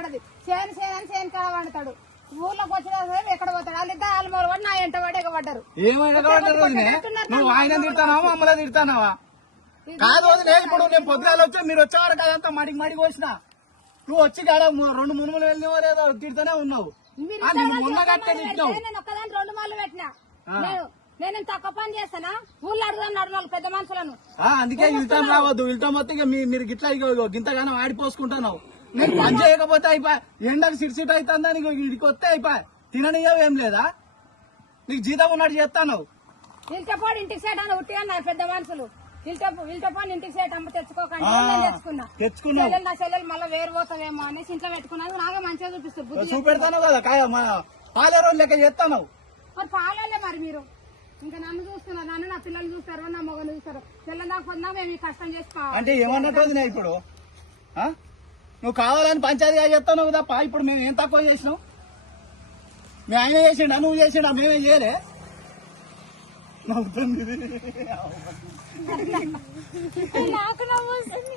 పడది చేను చేను అని చేను కాడ వండుతాడు ఊర్లోకి వచ్చిన ఎక్కడ పోతాడు వాళ్ళిద్దరు వాళ్ళు మొరవాడు నా ఎంట వాడు ఎగబడ్డారు నువ్వు ఆయన తిడతానావా మమ్మల్ని తిడతానావా కాదు వదిలే ఇప్పుడు నేను పొద్దుగాల వచ్చి మీరు వచ్చేవారు కదంతా మడికి మడికి వచ్చిన నువ్వు వచ్చి కాడ 2 మునుములు వెళ్ళినవో లేదో తిడతానే ఉన్నావు నేను ఒక్కదాని 2 మాలు పెట్టినా నేను తక్కువ పని చేస్తానా ఊళ్ళో అడుగుదాం నడుము పెద్ద మనుషులను అందుకే వెళ్తాం రావద్దు వెళ్తాం మొత్తం మీరు గిట్లా గింతగానో ఆడిపోసుకుంటున్నావు నేను పని చేయకపోతే అయిపోయి ఎండకు సిరిసిట్ అవుతుందని ఇడికి వస్తే అయిపోయి తిననియవు ఏం లేదా నీకు జీతం ఉన్నట్టు చేస్తాను ఇల్టపోడు ఇంటికి సేట అని ఉట్టిగా నా పెద్ద మనుషులు ఇల్టపోని ఇంటికి సేట అమ్మ తెచ్చుకోకండి తెచ్చుకున్నా నా చెల్లెలు మళ్ళీ వేరు పోతావేమో అనేసి ఇంట్లో పెట్టుకున్నాను నాకే మంచిగా చూపిస్తుంది చూపెడతాను కదా పాలే రోజు లెక్క చేస్తాను మరి పాలే మరి మీరు ఇంకా నన్ను చూస్తున్నారు నన్ను నా పిల్లలు చూస్తారు నా మొగలు చూస్తారు పిల్లలు దాకా పొందా మేము ఈ కష్టం చేసుకోవాలి అంటే ఏమన్నట్టు ఇప్పుడు నువ్వు కావాలని పంచాయతీగా చెప్తావు తప్ప ఇప్పుడు మేము ఏం తక్కువ చేసినాం మేము ఆయన చేసిండా నువ్వు చేసిండా మేమే చేయలే నాకు నవ్వు వస్తుంది